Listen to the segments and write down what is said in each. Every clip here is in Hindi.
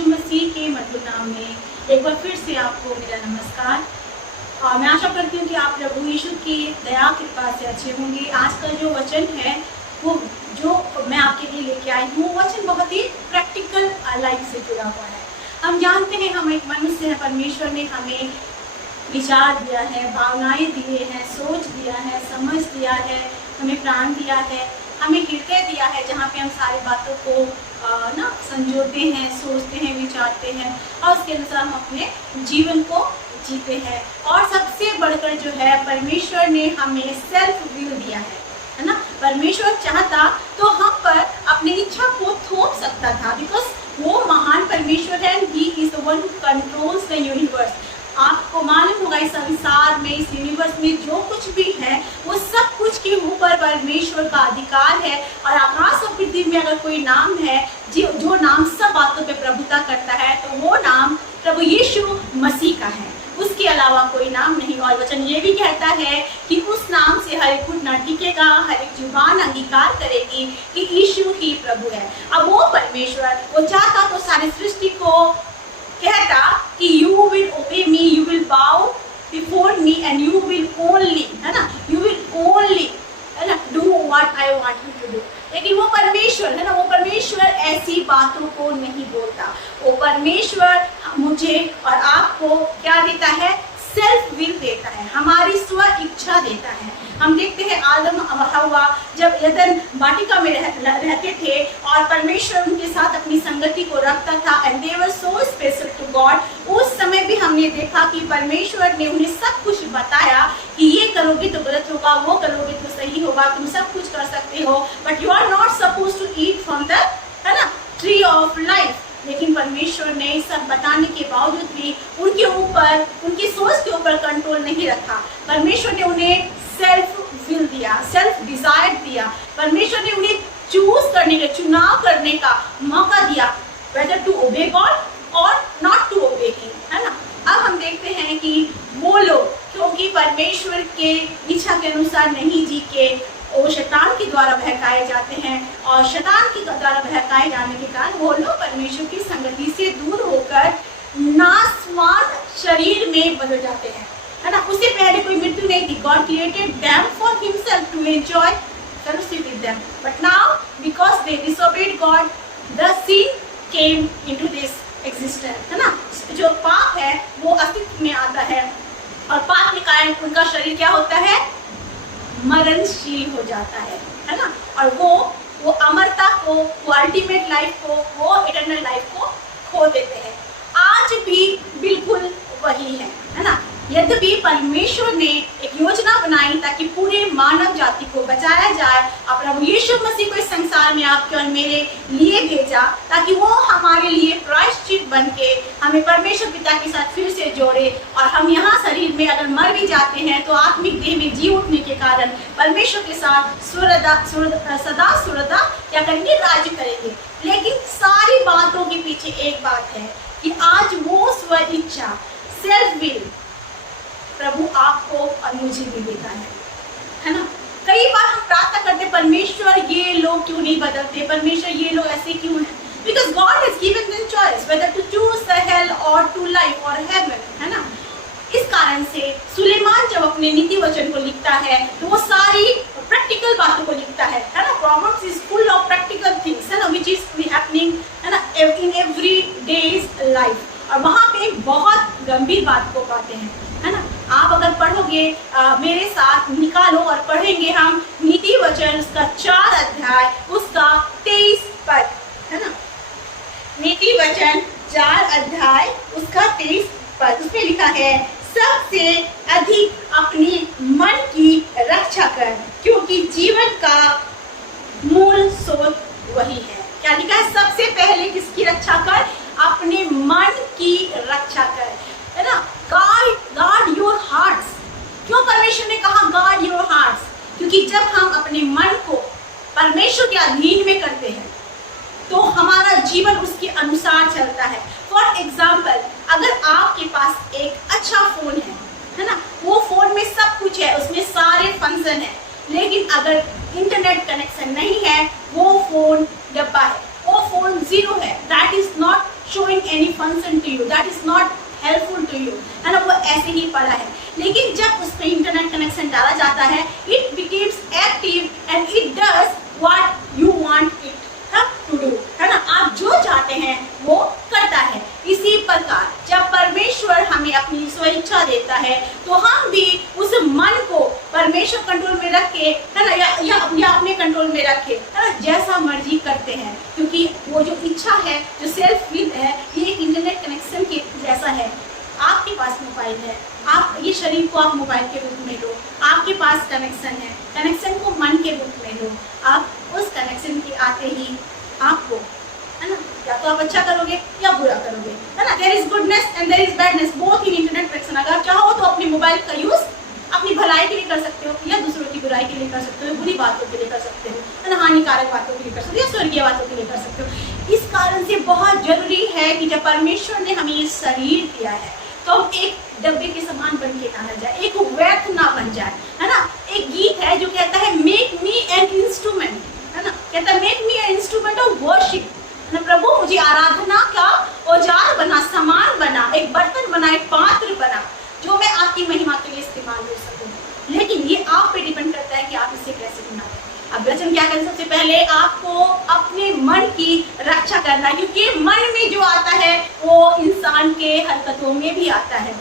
यीशु मसीह के मधुर नाम में एक बार फिर से आपको मेरा नमस्कार। और मैं आशा करती हूँ कि आप प्रभु यीशु की दया कृपा से अच्छे होंगे। आज का जो वचन है वो जो मैं आपके लिए लेके आई हूँ, वचन बहुत ही प्रैक्टिकल लाइफ से जुड़ा हुआ है। हम जानते हैं हम एक मनुष्य है, परमेश्वर ने हमें विचार दिया है, भावनाएं दिए हैं, सोच दिया है, समझ दिया है, हमें प्राण दिया है, हमें हृदय दिया है जहाँ पे हम सारी बातों को संजोते हैं, सोचते हैं, विचारते हैं और उसके अनुसार हम अपने जीवन को जीते हैं। और सबसे बढ़कर जो है परमेश्वर ने हमें सेल्फ विल दिया है ना। परमेश्वर चाहता तो हम पर अपनी इच्छा को थोप सकता था, बिकॉज वो महान परमेश्वर है, he is the one who controls the universe. आपको मालूम होगा इस संसार में, इस यूनिवर्स में जो कुछ भी है वो सब कुछ के ऊपर परमेश्वर का अधिकार है। और आकाश और पृथ्वी में अगर कोई नाम है जो नाम सब बातों पे प्रभुता करता है तो वो नाम प्रभु यीशु मसीह का है, उसके अलावा कोई नाम नहीं। और वचन ये भी कहता है कि उस नाम से हर एक घुटना टिकेगा, हर एक जुबान अंगीकार करेगी कि यीशु ही प्रभु है। अब वो परमेश्वर वो चाहता तो सारी सृष्टि को कहता कि you will obey me, you will bow before me and you will only, है ना, यू विल ओनली, है ना, do what I want you to do. लेकिन वो परमेश्वर है ना, वो परमेश्वर ऐसी बातों को नहीं बोलता। वो परमेश्वर मुझे और आपको क्या देता है? सेल्फ विल देता है, हमारी स्व इच्छा देता है। हम देखते हैं आदम हव्वा जब यदन वाटिका में रहते थे और परमेश्वर उनके साथ अपनी संगति को रखता था, and they were so special to God. उस समय भी हमने देखा कि परमेश्वर ने उन्हें सब कुछ बताया कि ये करोगे तो गलत होगा, वो करोगे तो सही होगा, तुम सब कुछ कर सकते हो, but you are not suppose to eat from the, है ना, ट्री ऑफ लाइफ। लेकिन परमेश्वर ने सब बताने के बावजूद भी उनके ऊपर, उनकी सोच के ऊपर कंट्रोल नहीं रखा। परमेश्वर ने उन्हें सेल्फ विल दिया, सेल्फ डिजायर दिया। परमेश्वर ने उन्हें चूज करने का, चुनाव करने का मौका दिया, वेदर टू ओबे गॉड और नॉट टू ओबे हिम, है ना। अब हम देखते हैं कि वो लोग क्योंकि परमेश्वर के इच्छा के अनुसार नहीं जी के वो शैतान के द्वारा बहकाए जाते हैं, और शैतान के द्वारा बहकाए जाने के कारण वो लोग परमेश्वर की संगति से दूर होकर नासवान शरीर में बदल जाते हैं, है ना। उससे पहले कोई मृत्यु नहीं थी। God created them for himself to enjoy fellowship with them, but now because they disobeyed God the sin came into this existence, है ना। जो पाप है वो अस्तित्व में आता है और पाप के कारण उनका शरीर क्या होता है? मरणशील हो जाता है ना। और वो अमरता को, वो अल्टीमेट लाइफ को, वो इटर्नल लाइफ को खो देते हैं। आज भी बिल्कुल वही है ना। यद्यपि परमेश्वर ने एक योजना बनाई ताकि पूरे मानव जाति को बचाया जाए, और प्रभु यीशु मसीह को इस संसार में आपके और मेरे लिए भेजा ताकि वो हमारे लिए प्रायश्चित बन के हमें परमेश्वर पिता के साथ फिर से जोड़े, और हम यहाँ शरीर में अगर मर भी जाते हैं तो आत्मिक देह में जी उठने के कारण परमेश्वर के साथ सदा सुरदा क्या करेंगे? राज्य करेंगे। लेकिन सारी बातों के पीछे एक बात है कि आज वो स्व इच्छा, सेल्फ विल प्रभु आपको और मुझे भी देता है ना। कई बार हम प्रार्थना करते परमेश्वर ये लोग क्यों नहीं बदलते, परमेश्वर ये लोग ऐसे क्यों हैं? Because God has given them choice whether to choose the hell और टू लाइफ और हेवन, है ना। इस कारण से सुलेमान जब अपने नीति वचन को लिखता है तो वो सारी प्रैक्टिकल बातों को लिखता है ना। Problems is full of practical things, है ना, व्हिच इज हैपनिंग, है ना, इन एवरी डेज लाइफ। और वहाँ पे एक बहुत गंभीर बात को पाते हैं, है ना। आप अगर पढ़ोगे मेरे साथ निकालो और पढ़ेंगे हम नीति वचन उसका 4 अध्याय उसका 23 पद, है ना। नीति वचन 4 अध्याय उसका 23 पद, उसमें लिखा है, सबसे अधिक अपनी मन की रक्षा कर, क्योंकि जीवन का मूल स्रोत वही है। क्या लिखा है? सबसे पहले किसकी रक्षा कर? अपने मन की रक्षा कर, है ना। Guard your hearts. क्यों परमेश्वर ने कहा गार्ड योर हार्ट्स? क्योंकि जब हम अपने मन को परमेश्वर के अधीन में करते हैं तो हमारा जीवन उसके अनुसार चलता है। फॉर एग्जाम्पल, अगर आपके पास एक अच्छा फोन है ना, वो फोन में सब कुछ है, उसमें सारे फंक्शन है, लेकिन अगर इंटरनेट कनेक्शन नहीं है वो फोन डब्बा है, वो फोन जीरो है, that is not showing any function to you, that is not helpful to you, है ना, वो ऐसे ही पड़ा है। लेकिन जब उस पर इंटरनेट कनेक्शन डाला जाता है, it becomes active and it does what you want it to do, है ना, आप जो चाहते हैं वो करता है। इसी प्रकार जब परमेश्वर हमें अपनी स्वेच्छा देता है तो हम भी उस मन को परमेश्वर कंट्रोल में रख के, है ना, या अपने कंट्रोल में रखे, है ना, जैसा मर्जी करते हैं। क्योंकि वो जो इच्छा है, जो सेल्फ विल है, ये इंटरनेट कनेक्शन के जैसा है। आपके पास मोबाइल है, आप ये शरीर को आप मोबाइल के रूप में लो, आपके पास कनेक्शन है, कनेक्शन को मन के रूप में लो। आप उस कनेक्शन के आते ही आपको, है ना, या तो आप अच्छा करोगे या बुरा करोगे, है ना। There is goodness and there is badness both in internet connection. अगर आप चाहो तो अपने मोबाइल का यूज अपनी भलाई के लिए कर सकते हो या दूसरों की बुराई के लिए कर सकते हो, बुरी बातों के लिए कर सकते हो, है ना, हानिकारक बातों के लिए कर सकते हो या स्वर्गीय बातों के लिए कर सकते हो। इस कारण से बहुत जरूरी है कि जब परमेश्वर ने हमें ये शरीर दिया है तो हम एक डब्बे के समान बन के ना रह जाए, एक व्यर्थ ना बन जाए, है ना। एक गीत है जो कहता है मेक मी एन इंस्ट्रूमेंट, है ना, कहता है make me an instrument of worship, ना, प्रभु मुझे आराधना का औजार बना, सामान बना, एक बर्तन बना, एक पात्र बना, जो मैं आपकी महिमा के लिए इस्तेमाल कर सकूं। लेकिन ये आप पे डिपेंड करता है कि आप इसे कैसे बनाते हैं। अब वचन क्या करें, सबसे पहले आपको अपने मन की रक्षा करना है, क्योंकि मन में जो आता है वो इंसान के हरकतों में भी आता है।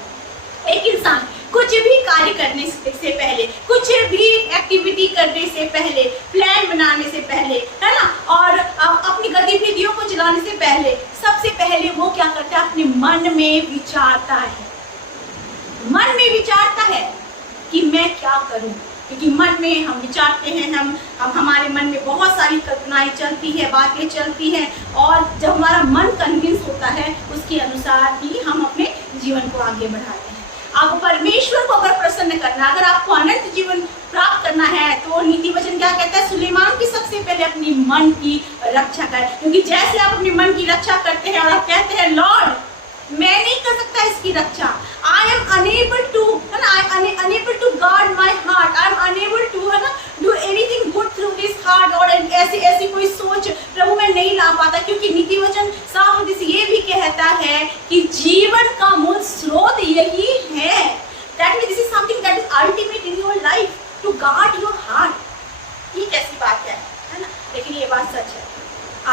एक इंसान कुछ भी कार्य करने से पहले, कुछ भी एक्टिविटी करने से पहले, प्लान बनाने से पहले, है ना, और अपनी गतिविधियों को चलाने से पहले, सबसे पहले वो क्या करता है, अपने मन में विचारता है। मन में विचारता है कि मैं क्या करूं, क्योंकि मन में हम विचारते हैं, हम हमारे मन में बहुत सारी कल्पनाएं चलती है, बातें चलती हैं, और जब हमारा मन कन्विंस होता है उसके अनुसार ही हम अपने जीवन को आगे बढ़ाते हैं। आपको परमेश्वर को अगर प्रसन्न करना, अगर आपको अनंत जीवन प्राप्त करना है तो नीति वचन क्या कहता है, सुलेमान की सबसे पहले अपनी मन की रक्षा कर। क्योंकि जैसे आप अपने मन की रक्षा करते हैं और आप कहते हैं लॉर्ड मैं नहीं कर सकता इसकी रक्षा, आई एम अनेबल टू, है ना, I am unable to guard my heart, I am unable to, है ना, do anything good through this heart, और ऐसी कोई सोच प्रभु मैं नहीं ला पाता। क्योंकि नीति वचन साफ से ये भी कहता है कि जीवन का मूल स्रोत यही है। That means this is something that is ultimate in your life, to guard your heart. ये कैसी बात है ना, लेकिन ये बात सच है।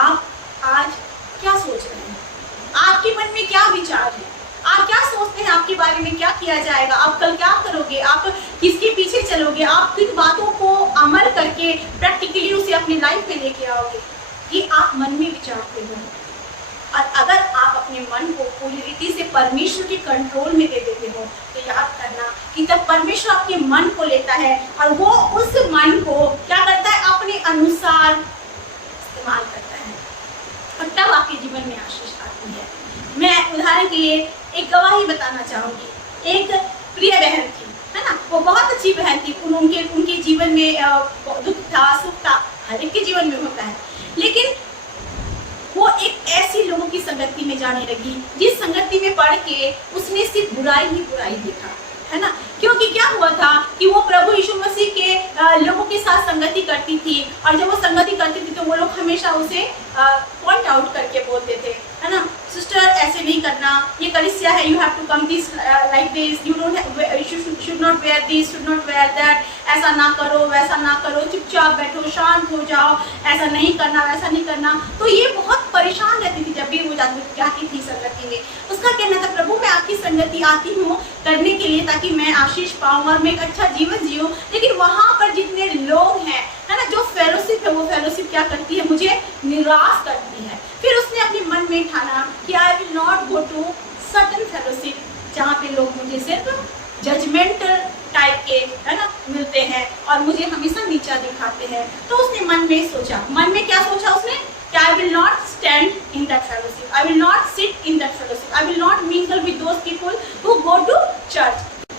आप आज क्या सोच रहे हैं, आपके मन में क्या विचार है, आप क्या सोचते हैं आपके बारे में क्या किया जाएगा, आप कल क्या करोगे, आप किसके पीछे चलोगे, आप किन बातों को अमल करके प्रैक्टिकली उसे अपनी लाइफ में लेके आओगे, ये आप मन में विचारते हो। और अगर आप अपने मन को पूरी रीति से परमेश्वर के कंट्रोल में दे देते हो तो याद करना कि तब परमेश्वर आपके मन को लेता है और वो उस मन को क्या करता है, अपने अनुसार इस्तेमाल करता है, और तब आपके जीवन में आशीष आती है। मैं उदाहरण के लिए एक गवाही बताना चाहूँगी। एक प्रिय बहन थी, है ना, वो बहुत अच्छी बहन थी, उनके जीवन में दुख था, सुख था, हर एक के जीवन में होता है। लेकिन वो एक ऐसी लोगों की संगति में जाने लगी जिस संगति में पढ़ के उसने सिर्फ बुराई ही बुराई देखा, है ना। क्योंकि क्या हुआ था कि वो प्रभु यीशु मसीह के लोगों के साथ संगति करती थी, और जब वो संगति करती थी तो वो लोग हमेशा उसे पॉइंट आउट करके बोलते थे, है ना, सिस्टर ऐसे नहीं करना, ये कलीसिया है, you have to come this like this, you should not wear this, should not wear that, ऐसा ना करो, वैसा ना करो, चुपचाप बैठो, शांत हो जाओ, ऐसा नहीं करना, वैसा नहीं करना। तो ये बहुत परेशान रहती थी जब भी वो जाती थी संगति में। उसका कहना था प्रभु मैं आपकी संगति आती हूँ करने के लिए ताकि मैं आशीष पाऊँ और मैं एक अच्छा जीवन जीऊँ, लेकिन वहाँ पर जितने लोग हैं, है ना, जो फेलोशिप है वो फेलोशिप क्या करती है, मुझे निराश करती है। फिर उसने अपने मन में ठाना कि I will not go to certain fellowship जहाँ पे लोग मुझे सिर्फ जजमेंटल टाइप के, है ना, मिलते हैं और मुझे हमेशा नीचा दिखाते हैं। तो उसने मन में सोचा, मन में क्या सोचा उसने कि I will not stand in that fellowship, I will not sit in that fellowship, I will not mingle with those people who go to church.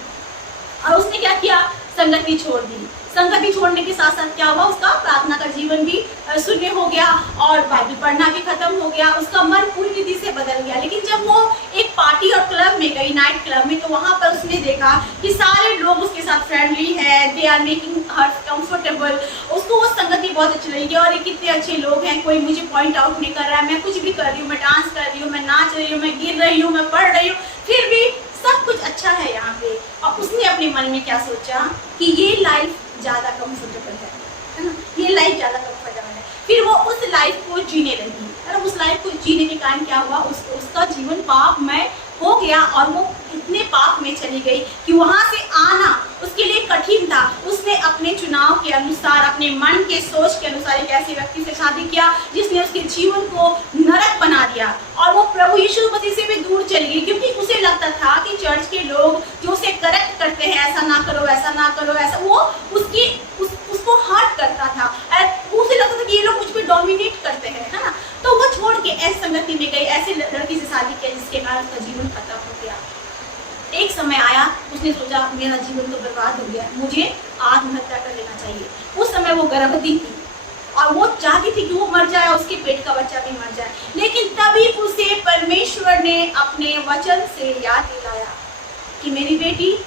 और उसने क्या किया, संगति छोड़ दी। संगति छोड़ने के साथ साथ क्या हुआ, उसका प्रार्थना का जीवन भी शून्य हो गया और बाइबल पढ़ना भी खत्म हो गया, उसका मन पूरी रीति से बदल गया। लेकिन जब वो एक पार्टी और क्लब में गई, नाइट क्लब में, तो वहां पर उसने देखा कि सारे लोग उसके साथ फ्रेंडली है, they are making her comfortable. उसको वो संगति बहुत अच्छी लगी और ये कितने अच्छे लोग हैं, कोई मुझे पॉइंट आउट नहीं कर रहा है, मैं कुछ भी कर रही हूँ, मैं डांस कर रही हूँ, मैं नाच रही हूँ, मैं गिर रही हूँ, मैं पढ़ रही हूँ, फिर भी सब कुछ अच्छा है यहाँ पे। और उसने अपने मन में क्या सोचा कि ये लाइफ ज़्यादा कंफर्टेबल है ना, ये लाइफ ज़्यादा कंफर्टेबल है। फिर वो उस लाइफ को जीने लगी, है ना। उस लाइफ को जीने के कारण क्या हुआ, उसका जीवन पापमय हो गया और वो इतने पाप में चली गई कि वहाँ से आना उसके लिए कठिन था। उसने अपने चुनाव के अनुसार, अपने मन के सोच के अनुसार एक ऐसे व्यक्ति से शादी किया जिसने उसके जीवन को नरक बना दिया, और वो प्रभु यीशु मसीह से भी दूर चली गई, क्योंकि उसे लगता था कि चर्च के लोग जो उसे करेक्ट करते हैं, ऐसा ना करो, ऐसा ना करो, ऐसा, वो उसको हर्ट करता था। उसे लगता था कि ये लोग मुझ पर डोमिनेट करते हैं, है ना। तो वो छोड़ के ऐसी संगति में गई, ऐसे लड़की से शादी किया जिसके कारण उसका जीवन खत्म हो गया। एक समय आया, उसने सोचा मेरा जीवन तो बर्बाद हो गया, मुझे आत्महत्या कर लेना चाहिए। उस समय वो गर्भवती थी और वो चाहती थी कि वो मर जाए, उसके पेट का बच्चा भी मर जाए। लेकिन तभी उसे परमेश्वर ने अपने वचन से याद दिलाया कि मेरी बेटी,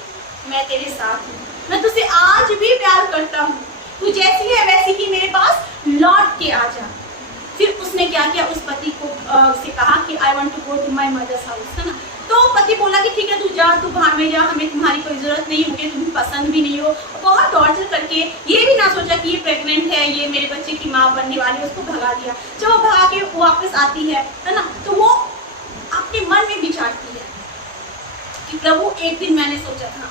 मैं तेरे साथ हूँ, मैं तुझसे आज भी प्यार करता हूँ, तू जैसी है वैसी ही मेरे पास लौट के आ जा। फिर उसने क्या किया, उस पति को से कहा कि I want to go to my mother's house, है ना। तो पति बोला कि ठीक है, तू जा, तू भाड़ में जा, हमें तुम्हारी कोई जरूरत नहीं, मुझे तुम पसंद भी नहीं हो। बहुत टॉर्चर करके, ये भी ना सोचा कि ये प्रेग्नेंट है, ये मेरे बच्चे की माँ बनने वाली है, उसको भगा दिया। जब वो भगा के वापस आती है ना, तो वो अपने मन में विचारती है कि प्रभु, एक दिन मैंने सोचा था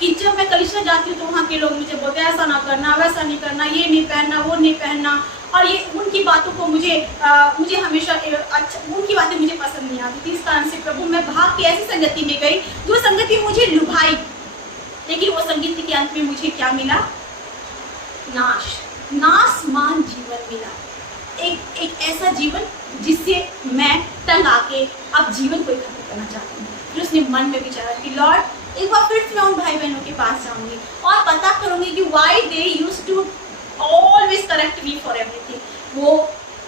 कि जब मैं कलीसिया जाती हूँ तो वहाँ के लोग मुझे बोलते हैं ऐसा ना करना, वैसा नहीं करना, ये नहीं पहनना, वो नहीं पहनना, और ये उनकी बातों को मुझे हमेशा उनकी बातें मुझे पसंद नहीं आती थी। इस कारण से प्रभु, मैं भाग के ऐसी संगति में गई जो संगति मुझे लुभाई, लेकिन वो संगति के अंत में मुझे क्या मिला, नाशमान जीवन मिला। एक ऐसा जीवन जिससे मैं तंग आके अब जीवन को खत्म करना चाहती हूँ। फिर उसने मन में विचारा कि लॉर्ड, एक बार फिर से मैं उन भाई बहनों के पास जाऊंगी और पता करूंगी कि why they used to always correct me for everything. वो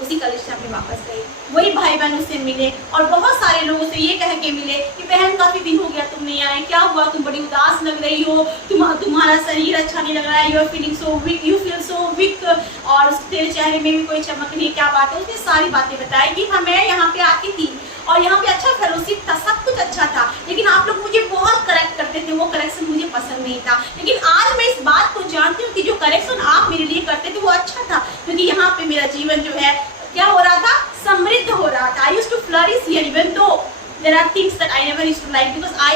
उसी कलिसिया में वापस गई, वही भाई बहन उससे मिले और बहुत सारे लोगों से ये कह के मिले कि बहन, काफी दिन हो गया तुम नहीं आए, क्या हुआ, तुम बड़ी उदास लग रही हो, तुम्हारा शरीर अच्छा नहीं लग रहा है, you are feeling so weak, you feel so weak, और तेरे चेहरे में भी कोई चमक नहीं, क्या बात है। उसने सारी बातें बताई कि हाँ, मैं यहाँ पे आती थी और यहाँ पे अच्छा फेलोशिप था, सब कुछ अच्छा था, लेकिन आप लोग मुझे बहुत करेक्ट करते थे, वो करेक्शन मुझे पसंद नहीं था। लेकिन आज मैं इस बात को जानती हूँ कि जो करेक्शन आप मेरे लिए करते थे वो अच्छा था, क्योंकि यहाँ पे मेरा जीवन जो है क्या हो रहा था, समृद्ध हो रहा था। I used to flourish here even though there are things that I never used to like, because I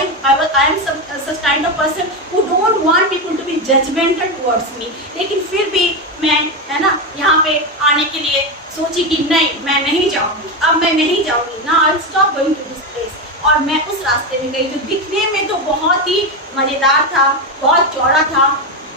am such kind of person who don't want people to be judgmental towards me। लेकिन फिर भी मैं, है ना, यहाँ पे आने के लिए सोची कि नहीं, मैं नहीं जाऊंगी, अब मैं नहीं जाऊंगी ना, I stop going to this place. और मैं उस रास्ते में गई जो दिखने में तो बहुत ही मजेदार था, बहुत चौड़ा था,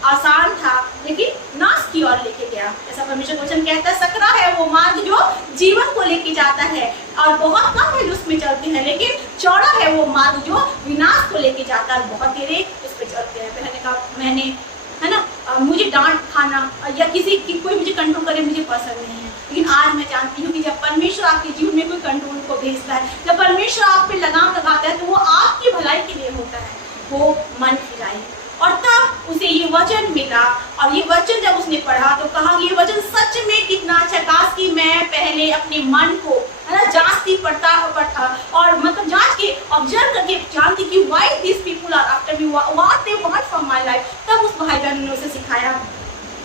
आसान था, लेकिन नाश की ओर लेके गया। ऐसा परमेश्वर का वचन कहता है, सकरा है वो मार्ग जो जीवन को लेके जाता है, और बहुत कम है उसमें चलते हैं, लेकिन चौड़ा है वो मार्ग जो विनाश को लेके जाता है, बहुत देर उस पर चलते हैं। मैंने कहा, मैंने, है ना, मुझे डांट खाना या किसी की कोई मुझे कंट्रोल करे मुझे पसंद नहीं है, लेकिन आज मैं जानती हूँ कि जब परमेश्वर आपके जीवन में कोई कंट्रोल को भेजता है, जब परमेश्वर आप पे लगाम लगाता है, तो वो आपकी भलाई के लिए होता है, वो मन फिराए। और तब उसे ये वचन मिला, और ये वचन जब उसने पढ़ा तो कहा ये वचन सच में कितना अच्छा, काश कि मैं पहले अपने मन को, है ना, जांचती पड़ता और मतलब जांच के ऑब्जर्व करके जानती कि why this people are after me, what they want from my life. तब उस भाई बहन ने उसे सिखाया,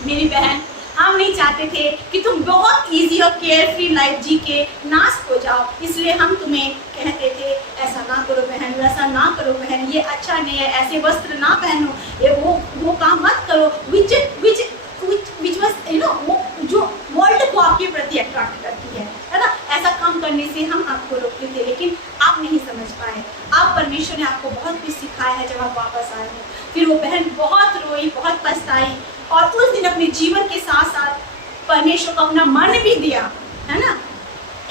मेरी बहन, हम नहीं चाहते थे कि तुम बहुत इजी और केयर फ्री लाइफ जी के नाश हो जाओ, इसलिए हम तुम्हें कहते थे ऐसा ना करो बहन, वैसा ना करो बहन, ये अच्छा नहीं है, ऐसे वस्त्र ना पहनो, ये वो काम मत करो, विच वाज यू नो, वो जो वर्ल्ड को आपके प्रति अट्रैक्ट करती है ना, ऐसा काम करने से हम आपको रोकते थे, लेकिन आप नहीं समझ पाए। आप, परमेश्वर ने आपको बहुत कुछ सिखाया है जब आप वापस आए हैं। फिर वो बहन बहुत रोई, बहुत पछताई, और उस दिन अपने जीवन के साथ साथ परमेश्वर को अपना मन भी दिया, है ना।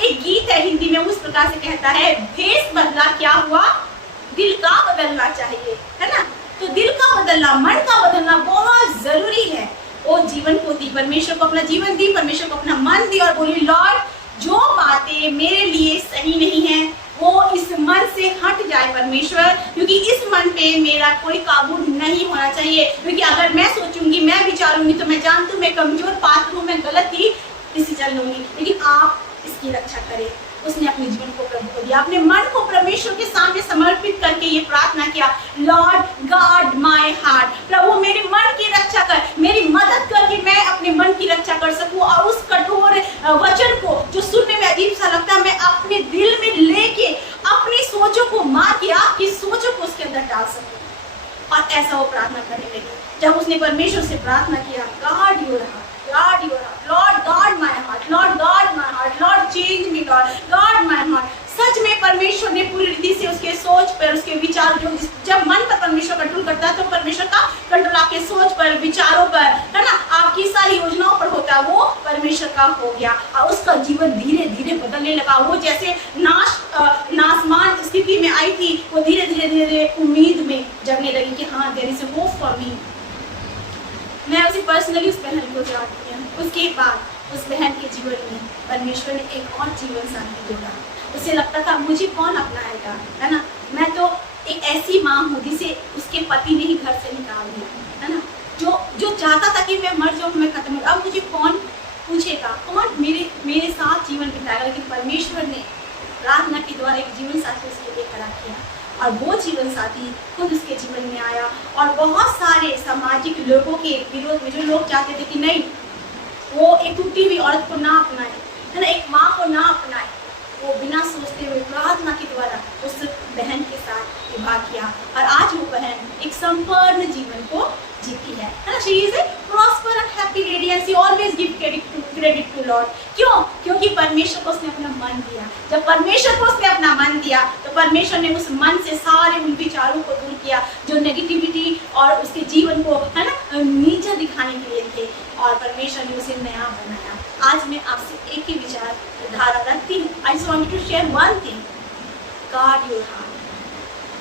एक गीत है हिंदी में, उस प्रकार से कहता है, भेष बदला क्या हुआ, दिल का बदलना चाहिए, है ना। तो दिल का बदलना, मन का बदलना बहुत जरूरी है। वो जीवन को दी, परमेश्वर को अपना जीवन दी, परमेश्वर को अपना मन दी, और बोली लॉर्ड, जो बातें मेरे लिए सही नहीं है वो इस मन से हट जाए परमेश्वर, क्योंकि इस मन पे मेरा कोई काबू नहीं होना चाहिए। क्योंकि अगर मैं सोचूंगी, मैं विचारूंगी, तो मैं जानती हूँ मैं कमजोर पात्र हूँ, मैं गलत ही डिसीजन लूंगी, लेकिन आप इसकी रक्षा करें। उसने अपने जीवन को प्रभु को दिया, अपने मन को परमेश्वर के सामने समर्पित करके ये प्रार्थना किया, लॉर्ड गार्ड माय हार्ट, प्रभु मेरे मन की रक्षा कर, मेरी मदद कर कि मैं अपने मन की रक्षा कर सकूं और उस कठोर वचन को जो सुनने में अजीब सा लगता है मैं अपने दिल में लेके अपनी सोचों को मार के आपकी सोचों को उसके अंदर डाल सकूं। और ऐसा वो प्रार्थना करने लगी। जब उसने परमेश्वर से प्रार्थना किया, guard your heart, guard your heart, lord guard my heart, lord guard my heart, lord change me, lord guard my heart. सच में परमेश्वर ने पूरी रीति से उसके सोच पर, उसके विचार, जो जब मन पर परमेश्वर कंट्रोल करता है तो परमेश्वर का कंट्रोल आपके सोच पर, विचारों पर, है ना, आपकी सारी योजनाओं पर होता है, वो परमेश्वर का हो गया और उसका जीवन धीरे धीरे बदलने लगा। वो जैसे नासमान स्थिति में आई थी, वो धीरे धीरे धीरे उम्मीद में जगने लगी कि हाँ there is a hope for me. मैं उसे पर्सनली उस बहन को जानती हूँ। उसके बाद उस बहन के जीवन में परमेश्वर ने एक और जीवन साथी जोड़ा। उसे लगता था मुझे कौन अपनाएगा, है ना, मैं तो एक ऐसी माँ हूँ जिसे उसके पति ने ही घर से निकाल दिया, है ना, जो चाहता था कि मैं मर जाऊँ, मैं खत्म हो, अब मुझे कौन पूछेगा, कौन मेरे साथ जीवन बिताएगा। लेकिन परमेश्वर ने प्रार्थना के द्वारा एक जीवन साथी उसके लिए खड़ा किया और वो जीवन साथी खुद उसके जीवन में आया और बहुत सारे सामाजिक लोगों के विरोध में, जो लोग चाहते थे कि नहीं वो एक टूटी हुई औरत को ना अपनाए, है ना, एक माँ को ना अपनाए, वो बिना सोचते हुए प्रार्थना के द्वारा उस बहन के साथ विवाह किया और आज वो बहन एक संपूर्ण जीवन को जीती है ना। She is a prosper and happy lady and she always give credit to Lord. क्यों? क्योंकि परमेश्वर को उसने अपना मन दिया। जब परमेश्वर को उसने अपना मन दिया तो परमेश्वर ने उस मन से सारे उन विचारों को दूर किया जो नेगेटिविटी और उसके जीवन को, है ना, नीचा दिखाने के लिए थे और परमेश्वर ने उसे नया बनाया। आज मैं आपसे एक ही विचार धारा रखती हूँ। I just want to share one thing, guard your heart.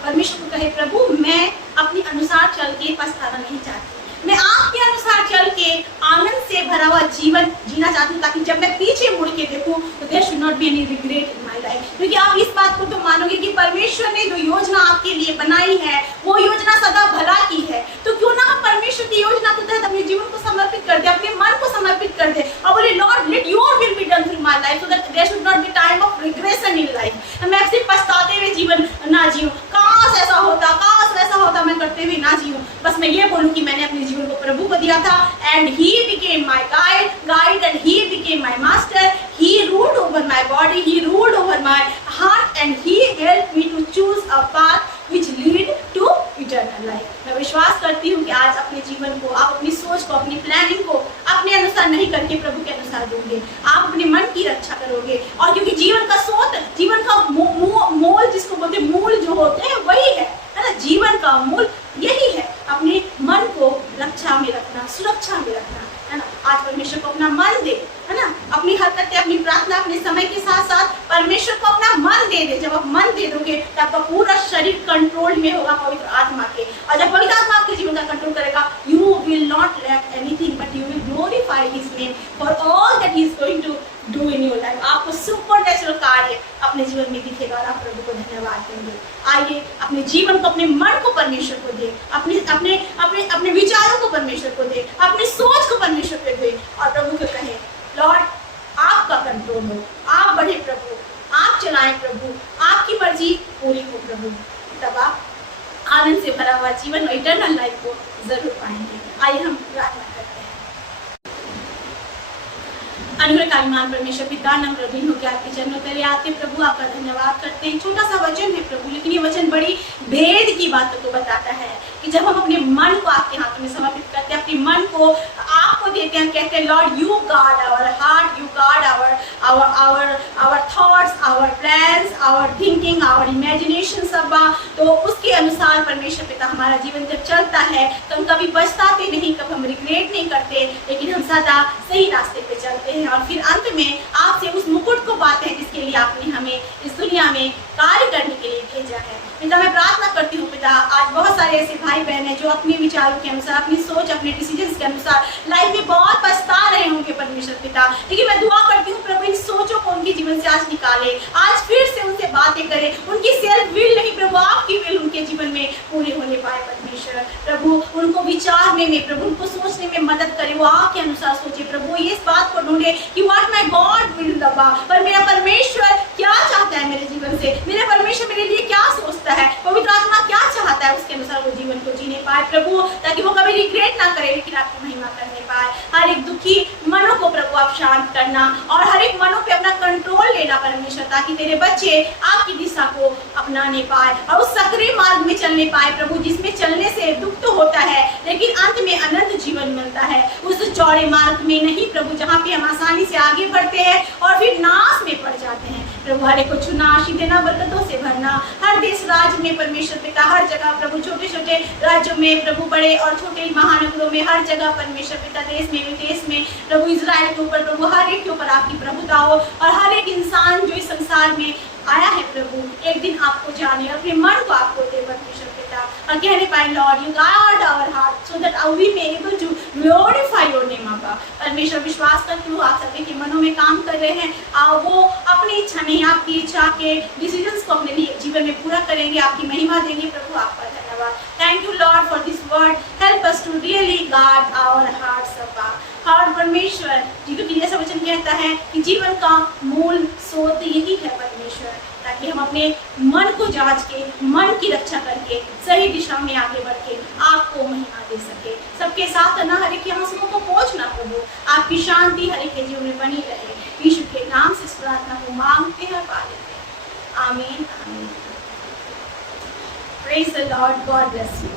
परमेश्वर को कहे, प्रभु मैं अपने अनुसार चल के पछताना नहीं चाहती, मैं आपके अनुसार चल के आनंद से भरा हुआ जीवन जीना चाहती हूँ, ताकि जब मैं पीछे मुड़ के देखूं तो there should not be any regret in my life. क्योंकि आप इस बात को तो मानोगे कि परमेश्वर ने जो योजना आपके लिए बनाई है वो योजना सदा भला की है, तो क्यों ना हम परमेश्वर की योजना के तहत अपने जीवन को समर्पित कर दे, अपने मन को समर्पित कर दे और बोले Lord let your will be done through my life so that there should not be time of regression in life. मैं सिर्फ पछताते हुए जीवन ना जीऊं, काश ऐसा होता, काश वैसा होता, मैं करते हुए ना जीऊं। बस मैं ये बोलूं कि मैंने अपने जीवन को प्रभु को दिया था and he became my guide and he became my master. He ruled over my body, he ruled over my heart and he helped me to choose a path which lead to eternal life। मैं विश्वास करती हूँ कि आज अपने जीवन को आप अपनी सोच को, अपनी प्लानिंग को अपने अनुसार नहीं करके प्रभु के अनुसार दोगे, आप अपने मन की रक्षा करोगे। और क्योंकि जीवन का स्रोत, जीवन का मोल जिसको बोलते हैं, मूल जो होते हैं वही है ना, जीवन का मूल यही है, अपने मन को रक्षा में रखना, सुरक्षा में रखना, है ना। आज परमेश्वर को अपना मन दे, है ना, अपनी हरकतें, अपनी प्रार्थना, अपने समय के साथ साथ परमेश्वर को अपना मन दे दे। जब आप मन दे दोगे तो आपका पूरा शरीर कंट्रोल में होगा पवित्र आत्मा के, और जब पवित्र आत्मा आपके जीवन का कंट्रोल करेगा you will not lack anything but you will glorify his name for all that he is going to do in your life. आपको सुपरनैचुरल कार्य अपने जीवन में दिखेगा और आप प्रभु को धन्यवाद देंगे। आइए अपने जीवन को, अपने मन को परमेश्वर को दे, अपने अपने अपने अपने विचारों को परमेश्वर को दे, अपनी सोच को परमेश्वर को दे और प्रभु को कहे लॉर्ड आपका कंट्रोल हो, आप बढ़े प्रभु, आप चलाएं प्रभु, आपकी मर्जी पूरी हो प्रभु, तब आप आनंद से भरा हुआ जीवन और इटर्नल लाइफ को जरूर पाएंगे। आइए हम प्रार्थना करते हैं। अनुग्रहकारी परमेश्वर पिता, नम्र हृदय होकर आपके चरणों तले आते प्रभु आपका धन्यवाद करते हैं। छोटा सा वचन है प्रभु, लेकिन ये वचन बड़ी भेद की बातों को बताता है कि जब हम अपने मन को आपके हाथों में समर्पित करते हैं, अपने मन को आपको देते हैं, कहते हैं Lord you guard our heart, you guard our thoughts, our plans, our thinking, our imagination सब, तो उसके अनुसार परमेश्वर पिता हमारा जीवन जब चलता है तो हम कभी पछताते नहीं, कभी हम रिग्रेट नहीं करते, लेकिन हम सदा सही रास्ते पे चलते हैं और फिर अंत में आपसे उस मुकुट को पाते हैं जिसके लिए आपने हमें इस दुनिया में कार्य करने के लिए भेजा है। पिता मैं प्रार्थना करती हूँ पिता, आज बहुत सारे ऐसे भाई बहन हैं जो अपने विचारों के अनुसार, अपनी सोच, अपने डिसीजंस के अनुसार लाइफ में बहुत पछता रहे होंगे परमेश्वर पिता, लेकिन मैं दुआ करती हूँ प्रभु इन सोचों को उनके जीवन से आज निकाले, आज फिर से उनसे बातें करें, उनकी सेल्फ विल नहीं प्रभु आपकी विल उनके जीवन में पूरी होने पाए परमेश्वर। प्रभु उनको विचारने में, प्रभु उनको सोचने में मदद करे, वो आपके अनुसार सोचे प्रभु, इस बात को ढूंढे कि what my God will love, पर मेरा परमेश्वर क्या से, मेरे परमेश्वर मेरे लिए क्या सोचता है, पवित्र आत्मा क्या चाहता है, उसके अनुसार वो जीवन को जीने पाए प्रभु, ताकि वो कभी रिग्रेट ना करे लेकिन आपकी महिमा करने पाए। हर एक दुखी मनों को प्रभु आप शांत करना और हर एक मनों पे अपना कंट्रोल लेना परमेश्वर, ताकि तेरे बच्चे आपकी दिशा को अपनाने पाए और उस सक्रिय मार्ग में चलने पाए प्रभु, जिसमें चलने से दुख तो होता है लेकिन अंत में अनंत जीवन मिलता है। उस चौड़े मार्ग में नहीं प्रभु, जहाँ पे हम आसानी से आगे बढ़ते हैं और फिर नाश में पड़ जाते हैं प्रभु। हर एक को छूना, आशीष देना, बरकतों से भरना, हर देश राज्य में परमेश्वर पिता, हर जगह प्रभु, छोटे छोटे राज्यों में प्रभु, बड़े और छोटे महानगरों में, हर जगह परमेश्वर पिता, देश में विदेश में प्रभु, इजराइल के ऊपर प्रभु, हर एक के ऊपर आपकी प्रभुता हो और हर एक इंसान जो इस संसार में आया है प्रभु, एक दिन आपको जाने और अपने मन को आपको दे परमेश्वर पिता, और कहने पाए Lord you guard our heart so that we may able to glorify your name. अब्बा परमेश्वर, विश्वास करती हूँ आप सभी के मनों में काम कर रहे हैं, वो अपनी इच्छा नहीं आपकी इच्छा के डिसीजंस को अपने लिए जीवन में पूरा करेंगे, आपकी महिमा देंगे प्रभु। आपका धन्यवाद। Thank you Lord for this word, help us to really guard our hearts अब्बा। और परमेश्वर जी क्योंकि जैसा वचन कहता है कि जीवन का मूल स्रोत यही है परमेश्वर, ताकि हम अपने मन को जांच के, मन की रक्षा करके सही दिशा में आगे बढ़ के आपको महिमा दे सके। सबके साथ ना हर एक के आंसुओं को पोंछना प्रभु, आपकी शांति हर एक के जीवन में बनी रहे। यीशु के नाम से इस प्रार्थना को मांगते हैं और पा लेते हैं। आमीन आमीन। Praise the Lord, God bless you.